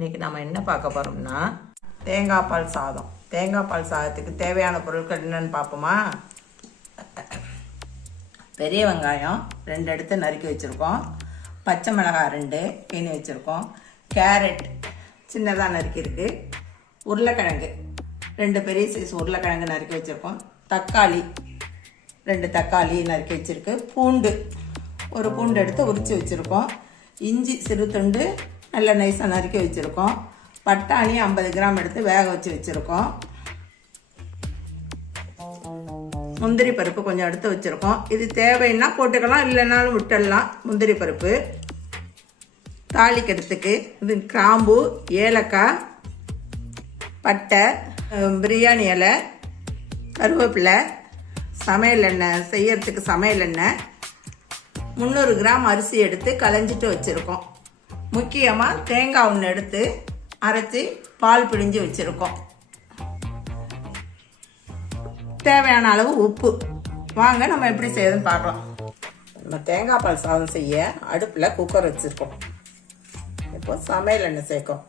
இன்றைக்கி நம்ம என்ன பார்க்க போகிறோம்னா தேங்காய் பால் சாதம். தேங்காய் பால் சாதத்துக்கு தேவையான பொருட்கள் என்னென்னு பார்ப்போமா? பெரிய வெங்காயம் 2 எடுத்து நறுக்கி வச்சுருக்கோம். பச்சை மிளகாய் 2 கிணி வச்சுருக்கோம். கேரட் சின்னதாக நறுக்கியிருக்கு. உருளைக்கிழங்கு 2 பெரிய சைஸ் உருளைக்கிழங்கு நறுக்கி வச்சுருக்கோம். தக்காளி 2 தக்காளி நறுக்கி வச்சுருக்கு. பூண்டு 1 பூண்டு எடுத்து உரித்து வச்சுருக்கோம். இஞ்சி சிறு துண்டு நல்ல நைஸாக நறுக்கி வச்சுருக்கோம். பட்டாணி 50 கிராம் எடுத்து வேக வச்சு வச்சுருக்கோம். முந்திரி பருப்பு கொஞ்சம் எடுத்து வச்சுருக்கோம். இது தேவைன்னா போட்டுக்கலாம், இல்லைனாலும் விட்டுடலாம். முந்திரி பருப்பு தாளிக்கிறதுக்கு இது கிராம்பு, ஏலக்காய், பட்டை, பிரியாணி இலை, கருவேப்பிலை, சமையல் எண்ணெய் செய்யறதுக்கு சமையல் எண்ணெய், 300 கிராம் அரிசி எடுத்து களைஞ்சிட்டு வச்சுருக்கோம். முக்கியமாக தேங்காய் 1 எடுத்து அரைச்சி பால் பிழிஞ்சு வச்சுருக்கோம். தேவையான அளவு உப்பு. வாங்க நம்ம எப்படி செய்யுதுன்னு பார்க்கலாம். நம்ம தேங்காய் பால் சாதம் செய்ய அடுப்பில் குக்கர் வச்சுருக்கோம். இப்போ சமையல் எண்ணெய் சேர்க்கும்.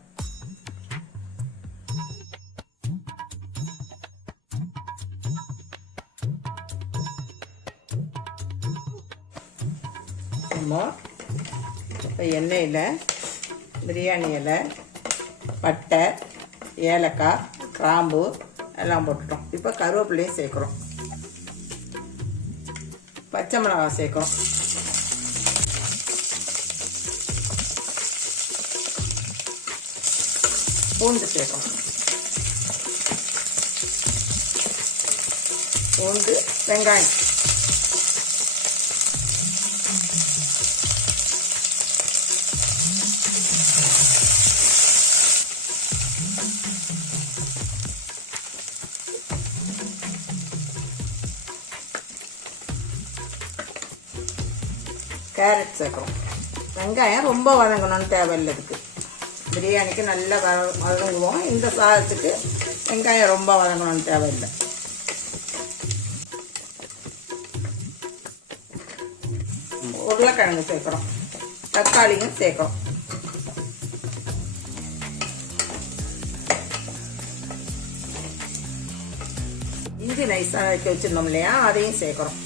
இப்போ எண்ணெயில் பிரியாணி இலை, பட்டை, ஏலக்காய், கிராம்பு எல்லாம் போட்டுட்டோம். இப்போ கருவேப்பிலையும் சேர்க்குறோம். பச்சை மிளகாய் சேர்க்குறோம். பூண்டு சேர்க்குறோம். பூண்டு, வெங்காயம், கேரட் சேர்க்குறோம். வெங்காயம் ரொம்ப வதங்கணும்னு தேவையில்லை. இதுக்கு பிரியாணிக்கு நல்லா வதங்குவோம். இந்த சாதத்துக்கு வெங்காயம் ரொம்ப வதங்கணும்னு தேவையில்லை. உருளைக்கிழங்கு சேர்க்குறோம். தக்காளியும் சேர்க்குறோம். இஞ்சி நைஸாக நறுக்கி வச்சுருந்தோம் இல்லையா, அதையும் சேர்க்குறோம்.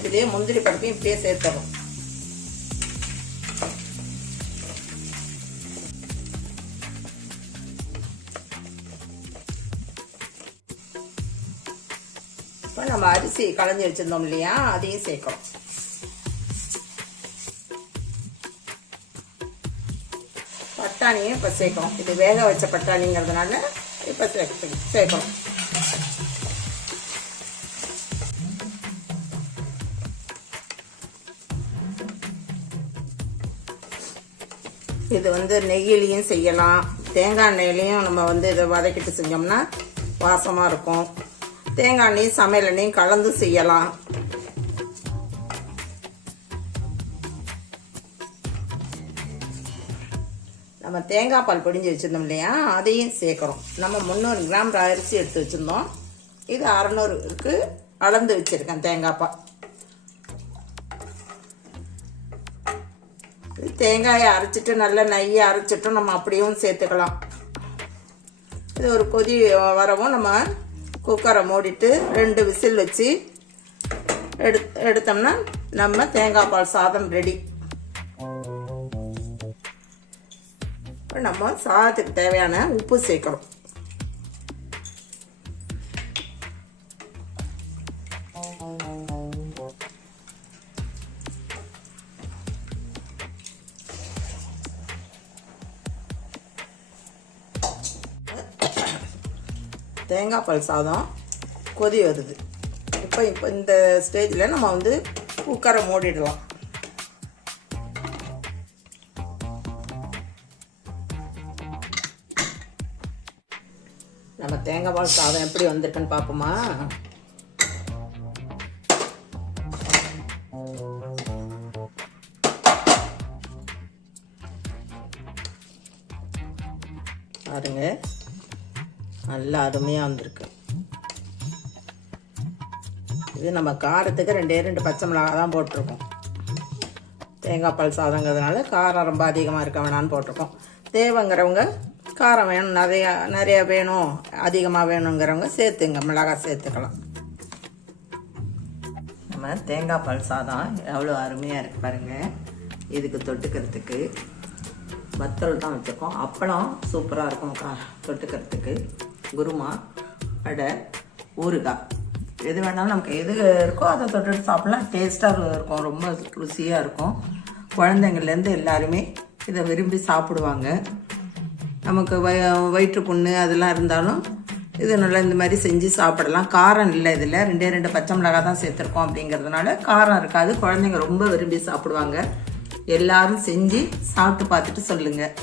இதுலேயே முந்திரி பருப்பையும் இப்படியே சேர்த்துறோம். இப்போ நம்ம அரிசி களைஞ்சி வச்சிருந்தோம் இல்லையா, அதையும் சேர்க்கிறோம். பட்டாணியும் இப்போ சேர்க்கிறோம். இது வேக வச்ச பட்டாணிங்கிறதுனால இப்போ சேர்க்கிறோம். இது நெய்யிலையும் செய்யலாம், தேங்காய் எண்ணெயிலையும் நம்ம இதை வதக்கிட்டு செஞ்சோம்னா வாசமாக இருக்கும். தேங்காய் எண்ணெயும் சமையல் எண்ணெயும் கலந்து செய்யலாம். நம்ம தேங்காய் பால் பிடிஞ்சி வச்சுருந்தோம் இல்லையா, அதையும் சேர்க்குறோம். நம்ம 300 கிராம் அரிசி எடுத்து வச்சுருந்தோம். இது 600க்கு அளந்து வச்சுருக்கேன் தேங்காய் பால். தேங்காயை அரைச்சிட்டு நல்ல நெய்யை அரைச்சிட்டும் நம்ம அப்படியும் சேர்த்துக்கலாம். இது ஒரு கொதி வரவும் நம்ம குக்கரை மூடிட்டு 2 விசில் வச்சு எடுத்தோம்னா நம்ம தேங்காய் பால் சாதம் ரெடி. நம்ம சாதத்துக்கு தேவையான உப்பு சேர்க்கிறோம். தேங்காய் பால் சாதம் கொதி வருது. இப்போ இந்த ஸ்டேஜில் நம்ம குக்கரை மூடிடலாம். நம்ம தேங்காய் பால் சாதம் எப்படி வந்திருக்குன்னு பார்ப்போமா? பாருங்க, நல்லா அருமையாக வந்திருக்கு. இது நம்ம காரத்துக்கு 2 பச்சை மிளகாய் தான் போட்டிருக்கோம். தேங்காய் பால் சாதங்கிறதுனால காரம் ரொம்ப அதிகமாக இருக்க வேணான்னு போட்டிருக்கோம். தேவைங்கிறவங்க காரம் வேணும் நிறைய வேணும் அதிகமாக வேணுங்கிறவங்க சேர்த்துங்க, மிளகாய் சேர்த்துக்கலாம். நம்ம தேங்காய் பால் சாதம் எவ்வளோ அருமையாக இருக்குது பாருங்கள். இதுக்கு தொட்டுக்கிறதுக்கு வத்தல் தான் வச்சுருக்கோம். அப்பளம் சூப்பராக இருக்கும் தொட்டுக்கிறதுக்கு. குருமா, வடை, ஊறுகாய் எது வேணாலும் நமக்கு எது இருக்கோ அதை தொட்டுட்டு சாப்பிட்லாம். டேஸ்ட்டாக இருக்கும், ரொம்ப ருசியாக இருக்கும். குழந்தைங்கள்லேருந்து எல்லாருமே இதை விரும்பி சாப்பிடுவாங்க. நமக்கு வயிற்று புண்ணு அதெல்லாம் இருந்தாலும் இது நல்லா இந்த மாதிரி செஞ்சு சாப்பிடலாம். காரம் இல்லை, இதில் 2 பச்சை மிளகாய் தான் சேர்த்துருக்கோம் அப்படிங்கிறதுனால காரம் இருக்காது. குழந்தைங்க ரொம்ப விரும்பி சாப்பிடுவாங்க. எல்லாரும் செஞ்சு சாப்பிட்டு பார்த்துட்டு சொல்லுங்கள்.